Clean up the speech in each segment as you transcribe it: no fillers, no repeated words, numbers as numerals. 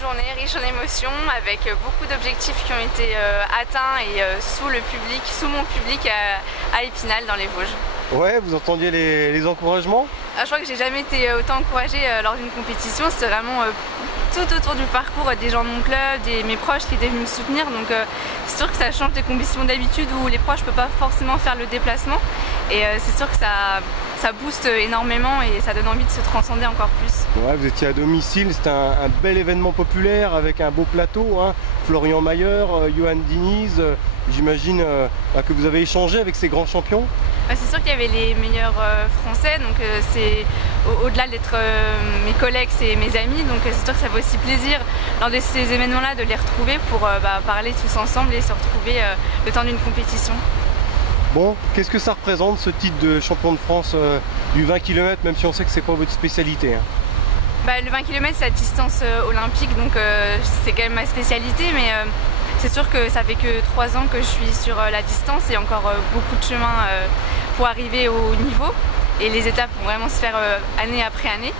Journée riche en émotions avec beaucoup d'objectifs qui ont été atteints et sous mon public à Épinal dans les Vosges. Ouais, vous entendiez les encouragements? Je crois que j'ai jamais été autant encouragée lors d'une compétition. C'était vraiment tout autour du parcours des gens de mon club, mes proches qui étaient venus me soutenir. Donc c'est sûr que ça change des conditions d'habitude où les proches ne peuvent pas forcément faire le déplacement. Et c'est sûr que ça booste énormément et ça donne envie de se transcender encore plus. Ouais, vous étiez à domicile, c'était un bel événement populaire avec un beau plateau, hein. Florian Mayer, Johan Diniz, j'imagine que vous avez échangé avec ces grands champions. C'est sûr qu'il y avait les meilleurs français, donc c'est au-delà d'être mes collègues, c'est mes amis, donc c'est sûr que ça fait aussi plaisir lors de ces événements-là de les retrouver pour parler tous ensemble et se retrouver le temps d'une compétition. Bon, qu'est-ce que ça représente ce titre de champion de France du 20 km, même si on sait que c'est pas votre spécialité, hein? Le 20 km c'est la distance olympique, donc c'est quand même ma spécialité, mais c'est sûr que ça fait que 3 ans que je suis sur la distance et encore beaucoup de chemin pour arriver au niveau, et les étapes vont vraiment se faire année après année.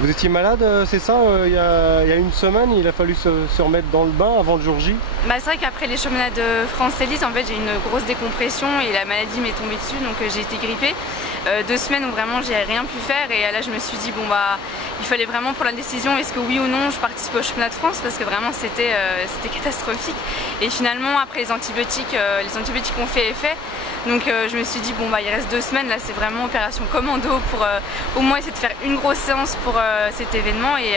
Vous étiez malade, c'est ça, il y a une semaine, il a fallu se remettre dans le bain avant le jour J? C'est vrai qu'après les championnats de France Élite, en fait, j'ai eu une grosse décompression et la maladie m'est tombée dessus, donc j'ai été grippée. 2 semaines où vraiment j'ai rien pu faire, et là je me suis dit il fallait vraiment prendre la décision, est-ce que oui ou non je participe au championnat de France, parce que vraiment c'était catastrophique. Et finalement après les antibiotiques ont fait effet, donc je me suis dit il reste 2 semaines, là c'est vraiment opération commando pour au moins essayer de faire une grosse séance pour cet événement, et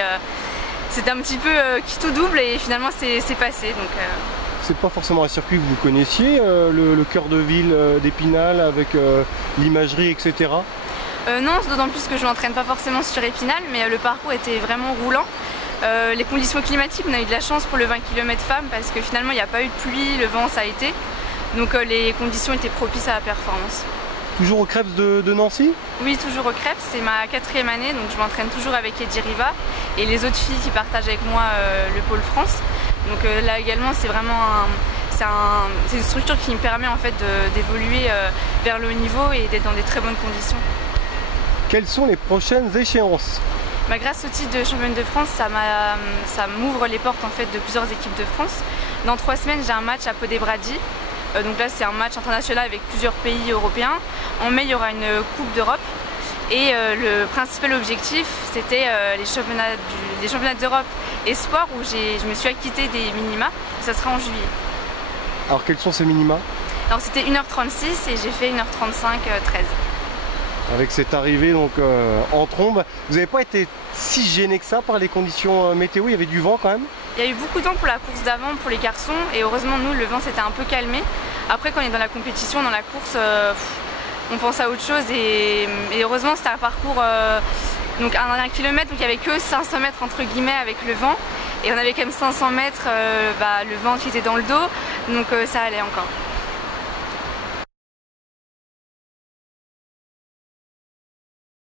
c'était un petit peu qui tout double, et finalement c'est passé. Donc c'est pas forcément un circuit que vous connaissiez, le cœur de ville d'Épinal avec l'imagerie, etc. Non, d'autant plus que je m'entraîne pas forcément sur Épinal, mais le parcours était vraiment roulant. Les conditions climatiques, on a eu de la chance pour le 20 km femmes parce que finalement il n'y a pas eu de pluie, le vent ça a été. Donc les conditions étaient propices à la performance. Toujours au Krebs de Nancy? Oui, toujours au Krebs, c'est ma 4e année, donc je m'entraîne toujours avec Eddy Riva et les autres filles qui partagent avec moi le pôle France. Donc là également c'est vraiment c'est une structure qui me permet en fait d'évoluer vers le haut niveau et d'être dans des très bonnes conditions. Quelles sont les prochaines échéances? Grâce au titre de championne de France, ça m'ouvre les portes en fait de plusieurs équipes de France. Dans 3 semaines, j'ai un match à Pau-des-Brady. Donc là, c'est un match international avec plusieurs pays européens. En mai, il y aura une Coupe d'Europe. Et le principal objectif, c'était les championnats d'Europe Espoir, où je me suis acquittée des minima. Ça sera en juillet. Alors, quels sont ces minima? Alors, c'était 1h36 et j'ai fait 1h35 13. Avec cette arrivée donc en trombe, vous n'avez pas été si gêné que ça par les conditions météo? Il y avait du vent quand même? Il y a eu beaucoup de vent pour la course d'avant, pour les garçons, et heureusement nous le vent s'était un peu calmé. Après quand on est dans la compétition, dans la course, on pense à autre chose, et heureusement c'était un parcours donc 1 km, donc il n'y avait que 500 mètres entre guillemets avec le vent, et on avait quand même 500 mètres le vent qui était dans le dos, donc ça allait encore.